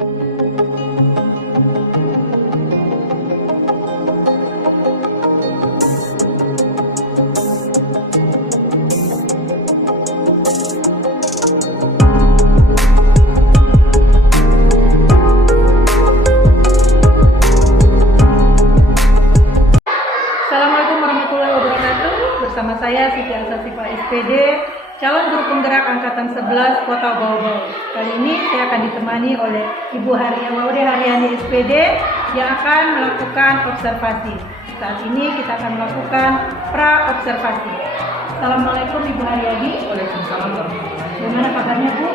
Assalamualaikum warahmatullahi wabarakatuh. Bersama saya Siti Alsasifa SPD, calon guru penggerak angkatan 11 Kota Bau-Bau. Kali ini saya akan ditemani oleh Ibu Maude Haryani SPD yang akan melakukan observasi. Saat ini kita akan melakukan pra-observasi. Assalamualaikum Ibu Haryani. Waalaikumsalam. Bagaimana kabarnya Bu?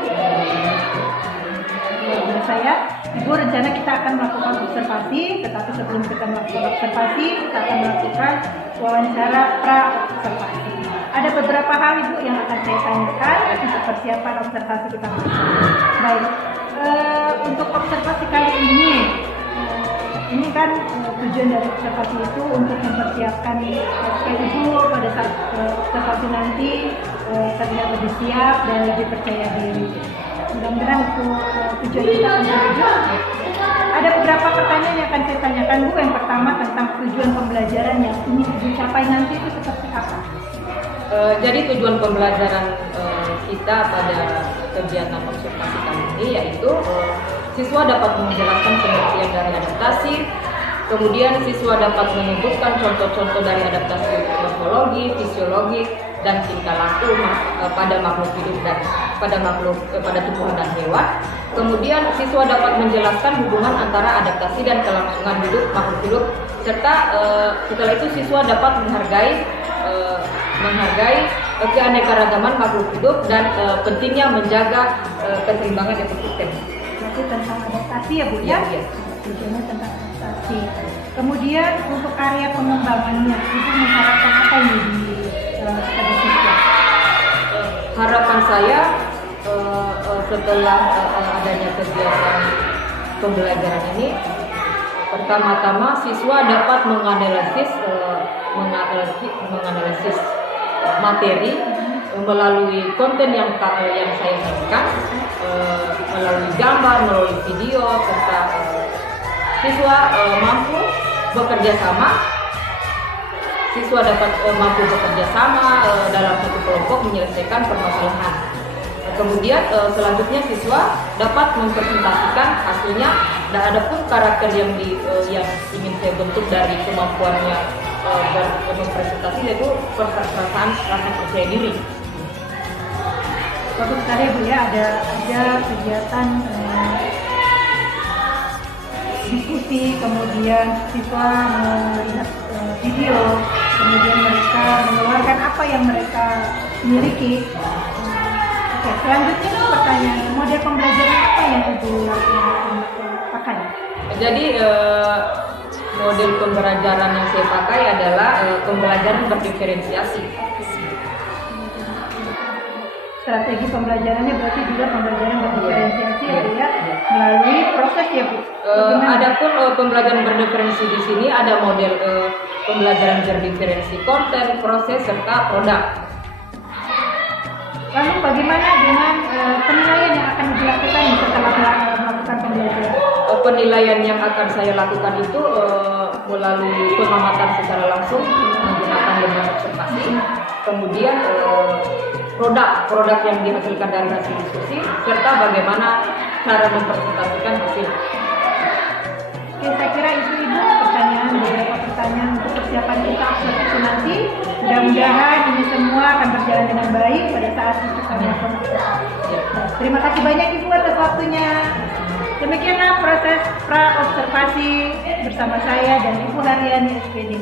Menurut saya, Ibu, rencana kita akan melakukan observasi, tetapi sebelum kita melakukan observasi, kita akan melakukan wawancara pra-observasi. Ada beberapa hal Ibu yang akan saya tanyakan untuk persiapan observasi kita. Baik, untuk observasi kali ini kan tujuan dari observasi itu untuk mempersiapkan Ibu pada saat observasi nanti terlihat lebih siap dan lebih percaya diri. Mudah-mudahan untuk tujuan kita terwujud. Ada beberapa pertanyaan yang akan saya tanyakan Bu. Yang pertama tentang tujuan pembelajaran yang ingin dicapai nanti itu seperti apa? Jadi tujuan pembelajaran kita pada kegiatan observasi kali ini yaitu siswa dapat menjelaskan pengertian dari adaptasi, kemudian siswa dapat menyebutkan contoh-contoh dari adaptasi morfologi, fisiologi, dan tingkah laku pada makhluk hidup dan pada tumbuhan dan hewan. Kemudian siswa dapat menjelaskan hubungan antara adaptasi dan kelangsungan hidup makhluk hidup, serta setelah itu siswa dapat menghargai keanekaragaman makhluk hidup dan pentingnya menjaga keseimbangan ekosistem. Berarti tentang adaptasi ya Bu ya? Iya. Tujuannya tentang adaptasi. Kemudian untuk area pengembangannya, Ibu mengharapkan apa ini pada siswa? Harapan saya setelah adanya kegiatan pembelajaran ini, pertama-tama siswa dapat menganalisis materi melalui konten yang saya sampaikan, melalui gambar, melalui video, serta siswa mampu bekerja sama. Siswa dapat mampu bekerja sama dalam satu kelompok menyelesaikan permasalahan. Kemudian selanjutnya siswa dapat mempresentasikan hasilnya, dan ada pun karakter yang ingin saya bentuk dari kemampuannya berpresentasi, yaitu perasaan rasa percaya diri. Bagus sekali Bu ya, ada kegiatan diskusi, kemudian siswa melihat video, kemudian mereka mengeluarkan apa yang mereka miliki. Oke, selanjutnya pertanyaan, model pembelajaran apa yang Ibu pakai? Jadi model pembelajaran yang saya pakai adalah pembelajaran berdiferensiasi. Strategi pembelajarannya berarti juga pembelajaran berdiferensiasi ya, melalui proses ya Bu. Adapun pembelajaran berdiferensi di sini ada model pembelajaran berdiferensi konten, proses, serta produk. Lalu bagaimana dengan penilaian yang akan dilakukan setelah melakukan pembelajaran? Penilaian yang akan saya lakukan itu melalui pengamatan secara langsung menggunakan lembar observasi, kemudian produk yang dihasilkan dari hasil diskusi, serta bagaimana cara mempresentasikan hasil. Oke, saya kira itu Ibu beberapa pertanyaan untuk persiapan kita observasi nanti. Mudah-mudahan ini semua akan berjalan dengan baik pada saat itu kami akan observasi. Terima kasih banyak Ibu atas waktunya. Demikianlah proses pra-observasi bersama saya dan Ibu Haryani SPD.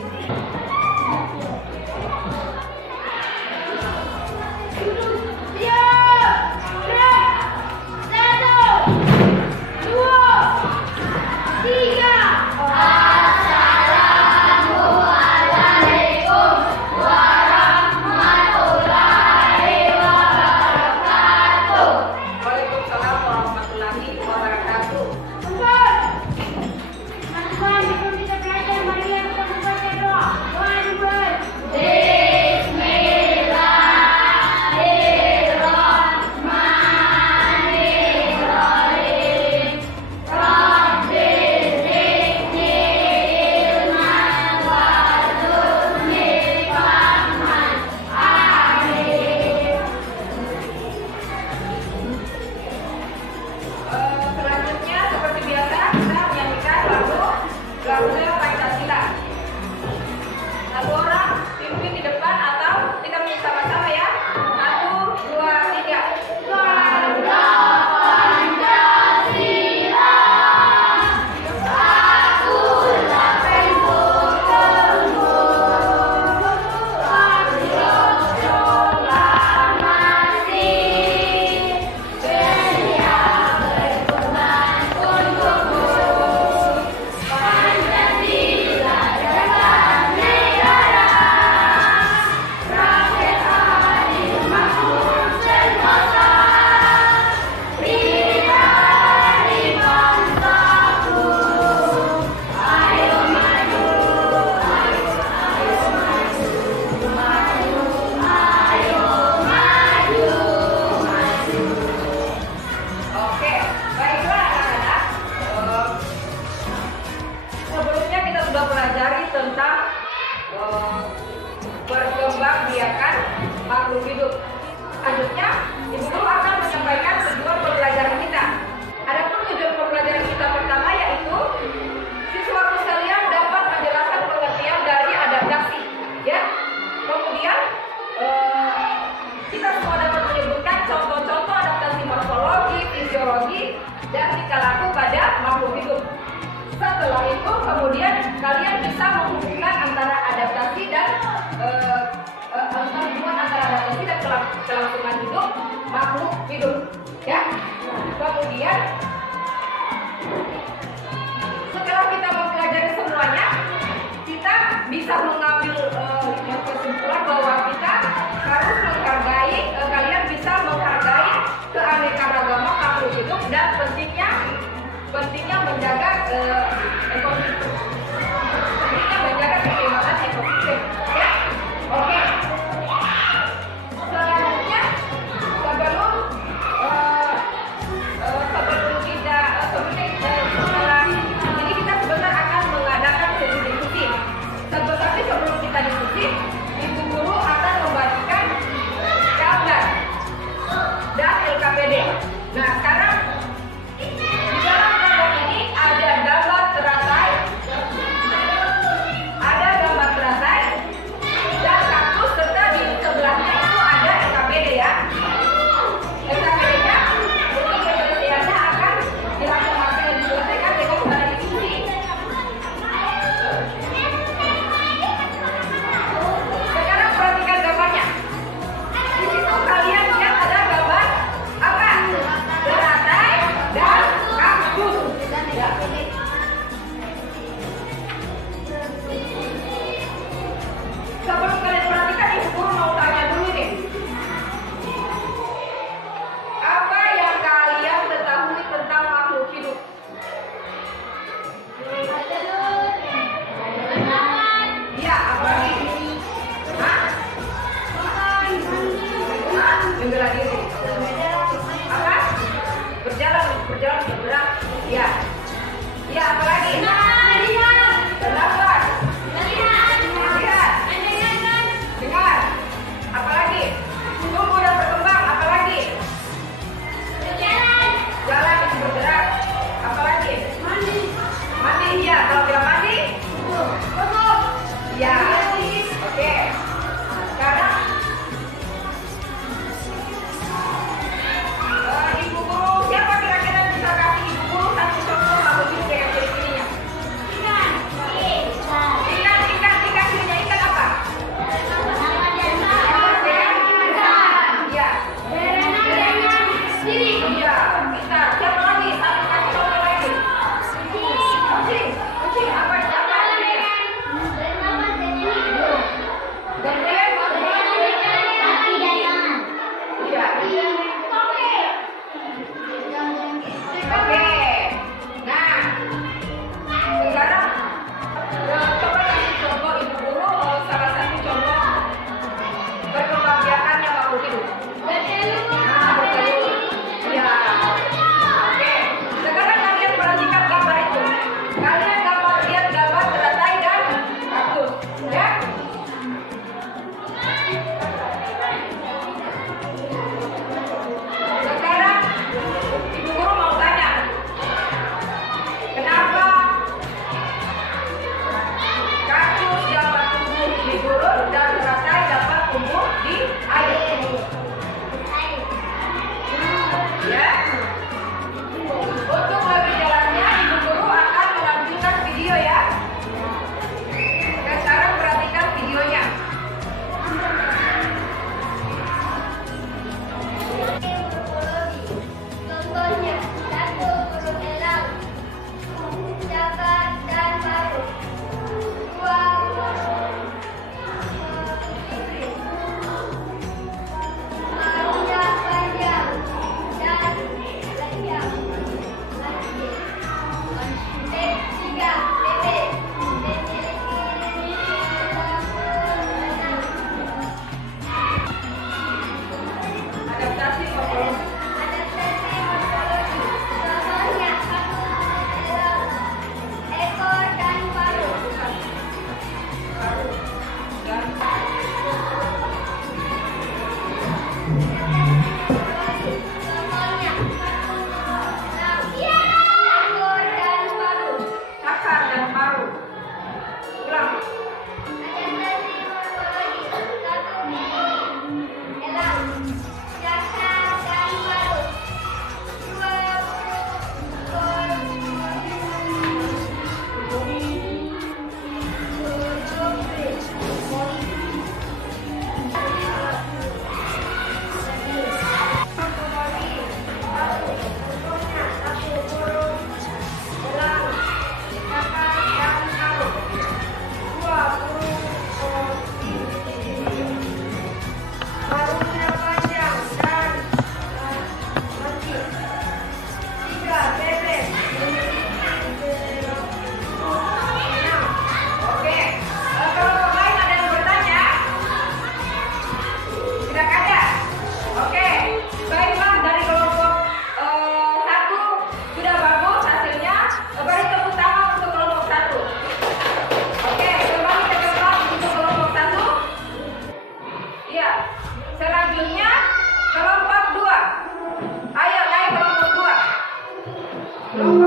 Setelah itu kemudian kalian bisa menghubungkan antara adaptasi dan hubungan antara adaptasi dan kelangsungan hidup makhluk hidup, ya. Kemudian setelah kita mempelajari semuanya, kita bisa mengambil kesimpulan bahwa kita harus menghargai, kalian bisa menghargai keanekaragaman makhluk hidup dan pentingnya menjaga ekosistem, pentingnya menjaga keseimbangan ekosistem, ya. Oke. Selanjutnya setelah ini kita sebentar akan mengadakan sesi diskusi. Tetapi sebelum kita diskusi, Ibu Guru akan membagikan gambar dan LKPD. Nah, sekarang di dalam gambar ini ada gambar teratai, dan kaktus, serta di sebelahnya itu ada LKPD, ya. LKPD-nya untuk penyelesaiannya akan diselesaikan dengan cara diskusi. Sekarang perhatikan gambarnya. Di situ kalian lihat ada gambar apa? Teratai dan kaktus. Ya. Sebelum kalian perhatikan, Ibu Guru mau tanya dulu nih. Apa yang kalian ketahui tentang makhluk hidup? Iya, apa lagi? Hah? Membela diri. Apa? Berjalan, bergerak. Iya. Iya, apa lagi? Bernafas. Lihat. Dengar. Apa lagi? Tumbuh dan berkembang. Apa lagi? Jalan, bergerak. Apa lagi? Mandi. Iya. Kalau tidak mandi? Iya. Oke. Sekarang Ibu Guru, siapa kira-kira bisa kasih Ibu Guru satu contoh makhluk hidup dengan ciri-cirinya?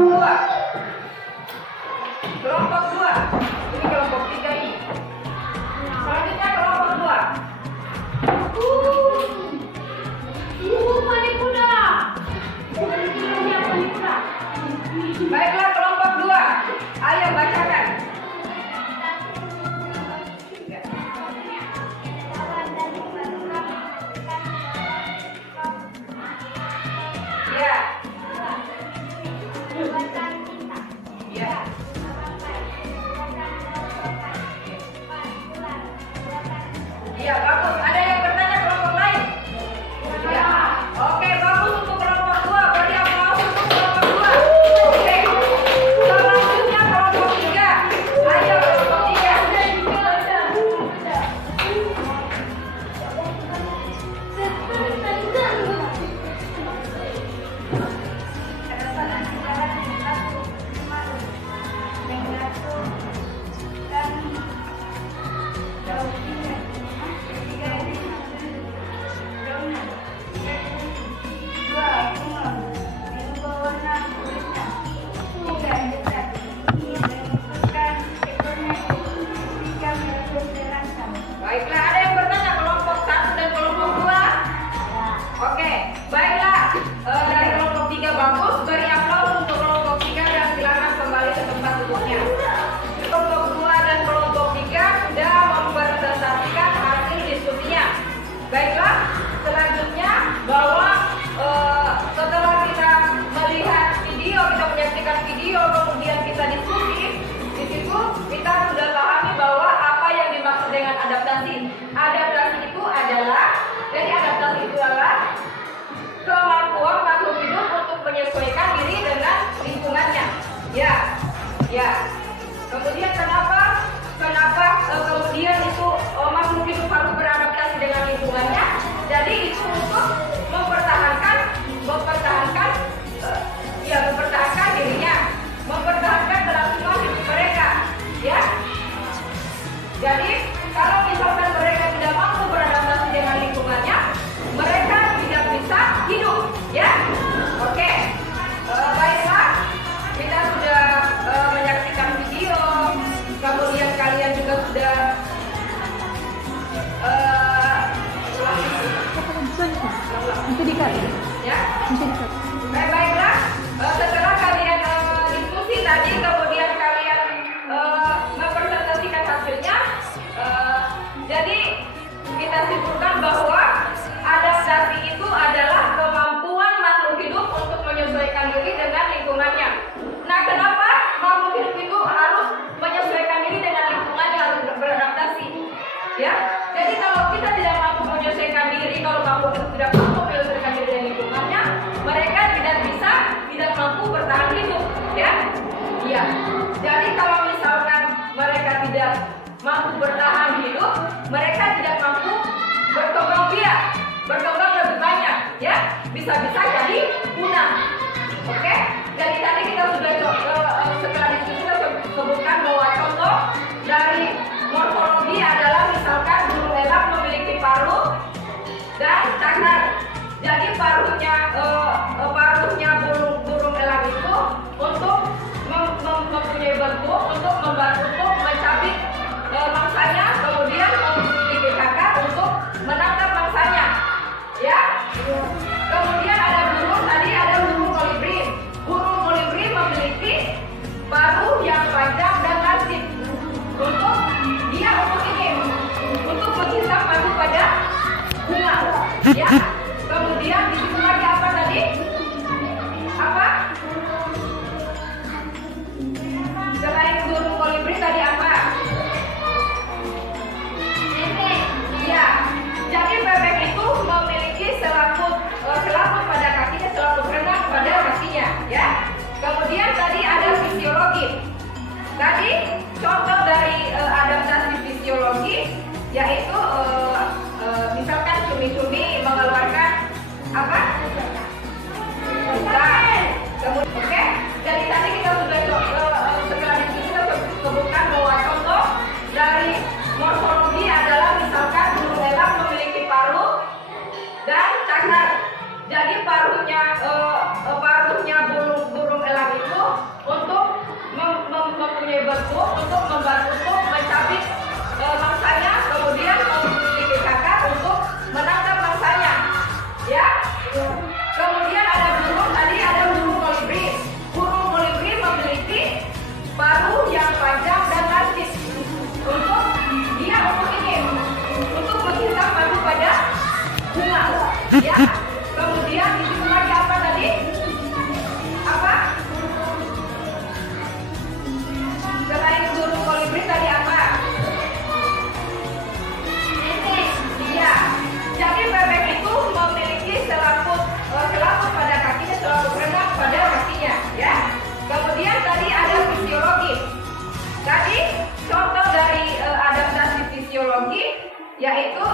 2. Kelompok 2. Ini kelompok 3 ini. Selanjutnya kelompok 2. Paling muda. Baiklah kelompok 2. Ayo bacakan. Ya. Ya. Iya, bagus. Ada yang bertanya kelompok lain? Ya. Oke, bagus untuk kelompok 2. Beri aplaus untuk kelompok 2. Oke. Selanjutnya kelompok 3. Ayo kelompok 3. Baiklah, ada yang bertanya kelompok 1 dan kelompok 2? Oke, baiklah. Dari kelompok 3 bagus, beri aplaus untuk kelompok 3 dan silakan kembali ke tempat duduknya. Kelompok 2 dan kelompok 3 sudah mempresentasikan hasil diskusinya. Baiklah, selanjutnya bahwa setelah kita melihat video, kita menyaksikan video, kemudian kita diskusi, di situ kita sudah pahami bahwa apa yang dimaksud dengan adaptasi. Adaptasi itu adalah kemampuan makhluk hidup untuk menyesuaikan diri dengan lingkungannya. Ya. Kemudian kenapa kemudian itu makhluk hidup harus beradaptasi dengan lingkungannya? Jadi itu untuk mempertahankan dirinya, mempertahankan kelangsungan hidup mereka. Ya. Jadi kalau misalkan mereka tidak mampu beradaptasi dengan lingkungannya, mereka tidak bisa hidup, ya. Oke. Baiklah, kita sudah menyaksikan video, kemudian kalian juga sudah Itu dikat. ya. Itu dikat. Baiklah, setelah kalian diskusi tadi, kemudian kalian mempresentasikan hasilnya, jadi kita simpulkan bahwa adaptasi itu adalah kemampuan makhluk hidup untuk menyesuaikan diri dengan lingkungannya. Nah, kenapa makhluk hidup itu harus menyesuaikan diri dengan lingkungannya, harus beradaptasi? Ya, jadi kalau kita tidak mampu menyesuaikan diri, kalau makhluk hidup tidak mampu menyesuaikan diri dengan lingkungannya, mereka tidak mampu bertahan hidup, ya. Iya. Jadi kalau misalkan mereka tidak mampu bertahan hidup, mereka tidak mampu berkembang lebih banyak, ya. Bisa-bisa jadi punah. Oke? Jadi tadi kita sudah setelah diskusi kita sebutkan bahwa contoh dari morfologi adalah misalkan burung elang memiliki paruh dan cakar. Jadi paruhnya burung elang itu untuk mempunyai bentuk untuk mencabik mangsanya, kemudian memiliki cakar untuk menangkap mangsanya, ya. Kemudian ada burung kolibri. Burung kolibri memiliki paruh yang panjang dan lancip untuk menghisap madu pada bunga, ya. Kemudian di situ lagi apa tadi? Apa? Selain burung kolibri tadi apa? Iya. Jadi bebek itu memiliki selaput pada kakinya, selaput renang pada kakinya, ya. Kemudian tadi ada fisiologi. Tadi contoh dari adaptasi fisiologi yaitu misalkan cumi-cumi mengeluarkan apa? Kemudian, oke. Jadi tadi kita sudah setelah diskusi kita sebutkan bahwa contoh dari morfologi adalah misalkan burung elang memiliki paruh dan cakar. Jadi paruhnya burung elang itu gemuk untuk membantu mencabik mangsanya, kemudian memiliki kakak untuk menangkap mangsanya, ya. Kemudian ada burung, tadi ada burung kolibri. Burung kolibri memiliki paruh yang panjang dan lancip untuk dia untuk menghisap madu pada bunga, ya. Kemudian itu lagi apa tadi? Apa? Selain burung kolibri tadi apa? Iya. Jadi bebek itu memiliki selaput pada kakinya, selaput renang pada kakinya, ya. Kemudian tadi ada fisiologi. Tadi contoh dari adaptasi fisiologi yaitu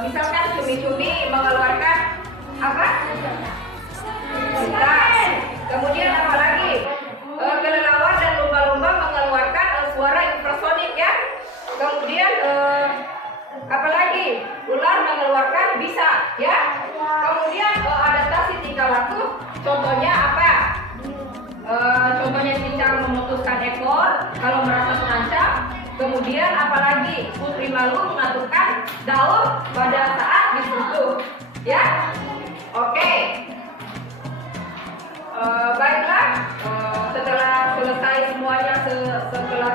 misalkan cumi-cumi mengeluarkan apa? Gas. Kemudian apa lagi? Kelelawar dan lumba-lumba mengeluarkan suara infrasonik, ya. Kemudian apa lagi? Ular mengeluarkan bisa, ya. Kemudian adaptasi tingkah laku, contohnya apa? Contohnya cicak memutuskan ekor kalau merasa terancam. Kemudian apalagi putri malu mengaturkan daun pada saat disentuh, ya. Oke. Baiklah, setelah selesai semuanya, setelah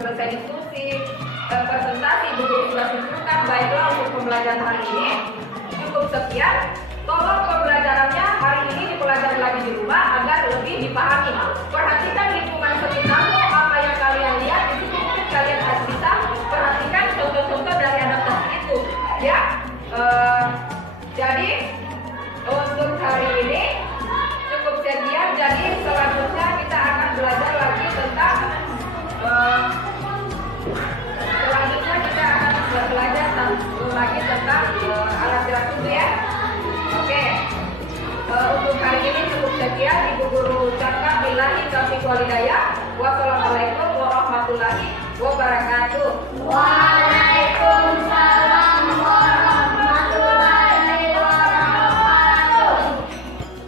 selesai diskusi, presentasi, buku sudah tunjukkan. Baiklah, untuk pembelajaran hari ini cukup sekian. Tolong pembelajarannya hari ini dipelajari lagi di rumah agar lebih dipahami. Perhatikan lingkungan sekitarmu, apa yang kalian lihat di situ mungkin kalian harus bisa perhatikan contoh-contoh dari adaptasi itu, ya. Jadi untuk hari ini cukup sekian. Jadi selanjutnya kita akan belajar lagi tentang alat gerak tubuh, ya. Oke. Untuk hari ini cukup sekian. Ibu guru ucapkan billahi taufiq wal hidayah. Wassalamualaikum warahmatullahi wabarakatuh. Waalaikumsalam warahmatullahi wabarakatuh.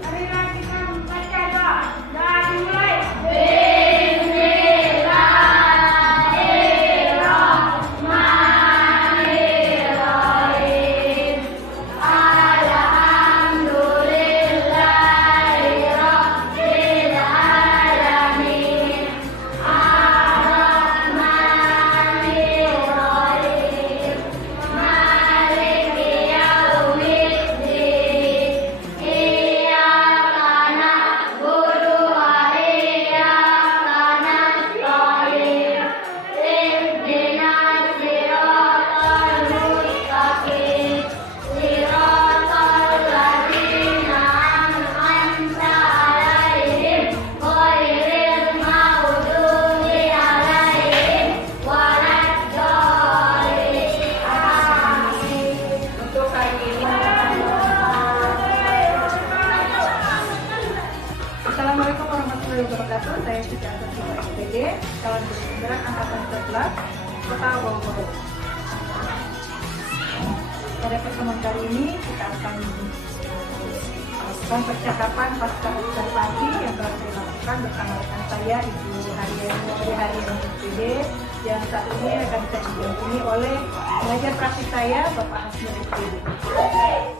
Marilah kita membaca doa. Doa dimulai. Bismillahirrahmanirrahim. Alhamdulillahirabbil alamin. Ar-Rahmanirrahim. Maliki yaumiddin. Iyyaka na'budu wa iyyaka nasta'in. Ihdinas siratal mustaqim. Siratal ladzina an'amta 'alaihim ghairil maghdubi 'alaihim waladdallin. Amin. Untuk hari ini, Assalamualaikum warahmatullahi wabarakatuh. Saya Siti Asasila SPD, calon guru penggerak angkatan 11 Kota Bogor. Pada pertemuan kali ini kita akan melakukan percakapan pasca observasi yang telah saya lakukan bersama rekan saya Ibu Harian SPD yang saat ini akan saya didampingi oleh pengajar praktik saya Bapak Hasmi SPD.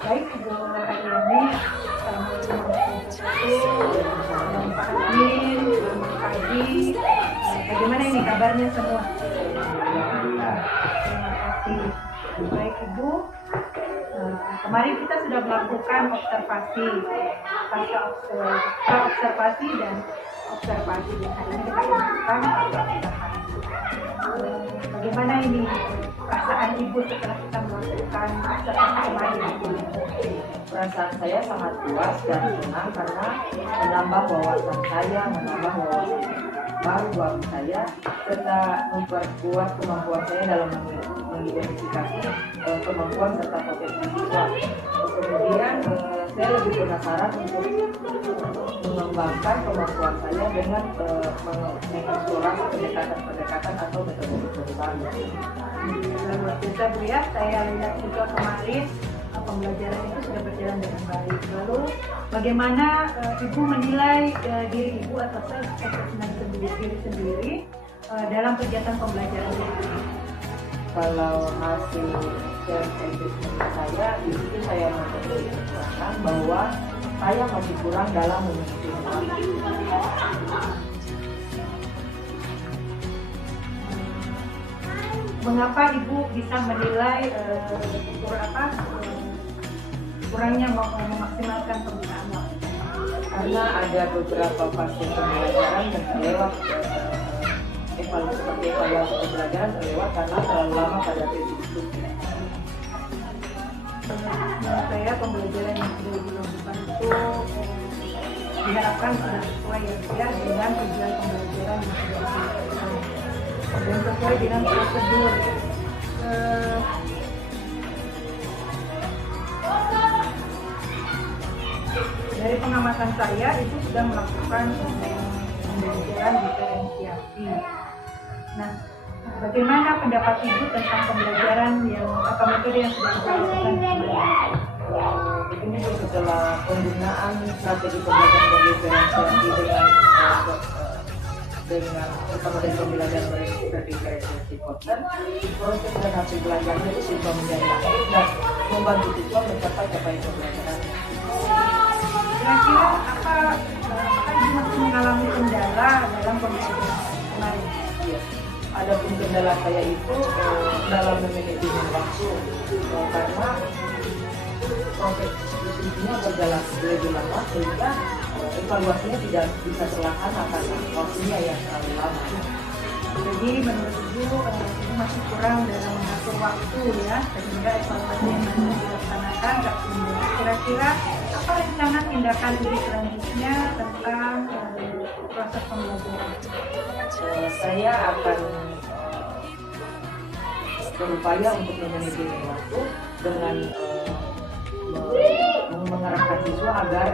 Baik Ibu Hariani, Assalamualaikum warahmatullahi wabarakatuh. Pak Hasmi, selamat pagi. Bagaimana ini kabarnya semua? Terima kasih. Baik Ibu, kemarin kita sudah melakukan observasi, pasca observasi dan observasi, dan hari ini kita akan melakukan pasca observasi. Bagaimana ini perasaan Ibu setelah kita melakukan observasi kemarin? Perasaan saya sangat puas dan senang karena menambah wawasan saya, menambah wawasan baru buat saya, serta memperkuat kemampuan saya dalam mengidentifikasi kemampuan serta potensi siswa. Kemudian saya lebih penasaran untuk mengembangkan kemampuan saya dengan mengeksplorasi pendekatan-pendekatan atau metode-metode baru. Luar biasa Bu ya, saya lihat juga kemarin pembelajaran itu sudah berjalan dengan baik. Lalu bagaimana Ibu menilai diri Ibu atau self assessment diri sendiri dalam kegiatan pembelajaran ini? Kalau hasil self assessment saya, di situ saya memiliki kekurangan bahwa saya masih kurang dalam memiliki waktu. Mengapa Ibu bisa menilai kurangnya memaksimalkan penggunaan waktu? Karena ada beberapa fase pembelajaran yang terlewat, seperti evaluasi pembelajaran terlewat karena terlalu lama pada sesi diskusi. Menurut saya pembelajaran yang sudah dilakukan itu diharapkan sudah sesuai ya dengan tujuan pembelajaran yang sudah dilakukan dan sesuai dengan prosedur. Dari pengamatan saya itu sudah melakukan pembelajaran diferensiasi. Nah, bagaimana pendapat Ibu tentang pembelajaran atau metode yang sudah dilakukan kemarin? Ini setelah penggunaan strategi pembelajaran diferensiasi dengan metode pembelajaran berdiferensiasi konten, proses dan hasil belajarnya itu siswa menjadi aktif dan membantu siswa mencapai capaian pembelajaran. Kira-kira apakah Ibu masih mengalami kendala dalam pembelajaran kemarin? Iya. Adapun kendala saya itu dalam memanajemen waktu, karena proses diskusinya berjalan lebih lama sehingga evaluasinya tidak bisa terlaksana karena waktunya yang terlalu lama. Jadi menurut Ibu masih kurang dalam mengatur waktu ya, sehingga evaluasi yang masih dilaksanakan. Kira-kira apa rencana tindakan Ibu selanjutnya tentang proses pembelajaran? Saya akan berupaya untuk memanajemen waktu dengan mengarahkan siswa agar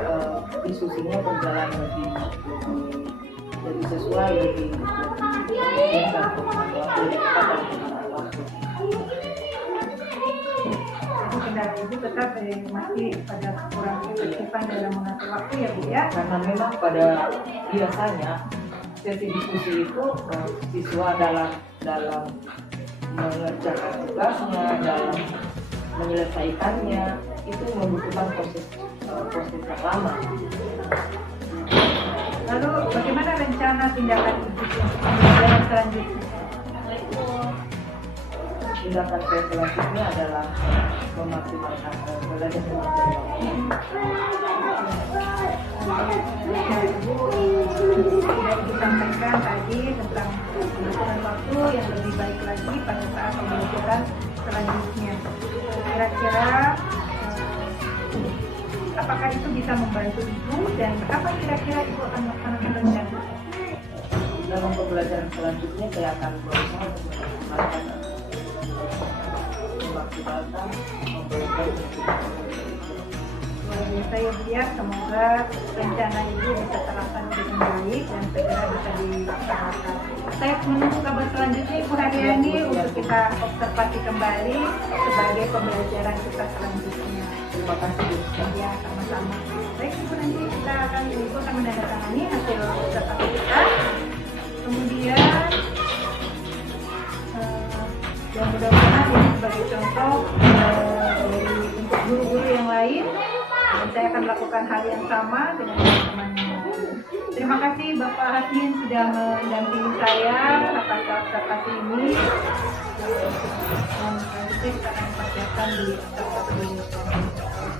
diskusinya berjalan lebih sesuai, lebih cepat dalam waktu. Jadi kendala Ibu tetap masih pada kurang efektifan dalam mengatur waktu ya Bu ya? Karena memang pada biasanya sesi diskusi itu siswa dalam mengerjakan tugasnya, dalam menyelesaikannya itu membutuhkan proses yang lama. Lalu bagaimana rencana tindakan Ibu pembelajaran selanjutnya? Tindakan saya selanjutnya adalah memaksimalkan belajar mengajar waktu. Ibu sudah disampaikan tadi tentang pengaturan waktu yang lebih baik lagi pada saat pembelajaran selanjutnya. Kira-kira apakah itu bisa membantu Ibu dan apa kira-kira Ibu akan melaksanakan rencana? Dalam pembelajaran selanjutnya saya akan berusaha untuk memaksimalkan pembelajaran. Luar biasa ya Bu ya, semoga rencana Ibu bisa terlaksana dengan baik dan segera bisa dilaksanakan. Saya menunggu kabar selanjutnya Ibu Haryani untuk kita observasi kembali sebagai pembelajaran kita selanjutnya. Terima kasih. Ya, sama-sama. Baik Ibu, nanti Ibu akan menandatangani hasil observasi kita. Kemudian dan mudah-mudahan ini sebagai contoh untuk guru-guru yang lain. Dan saya akan melakukan hal yang sama dengan teman-teman yang lain. Terima kasih Bapak Hasmin sudah mendampingi saya atas observasi ini. Dan selanjutnya kita akan persiapkan di observasi berikutnya.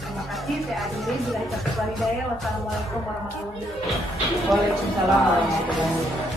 Terima kasih. Saya akhiri. Wassalamualaikum warahmatullahi wabarakatuh. Waalaikumsalam warahmatullahi wabarakatuh.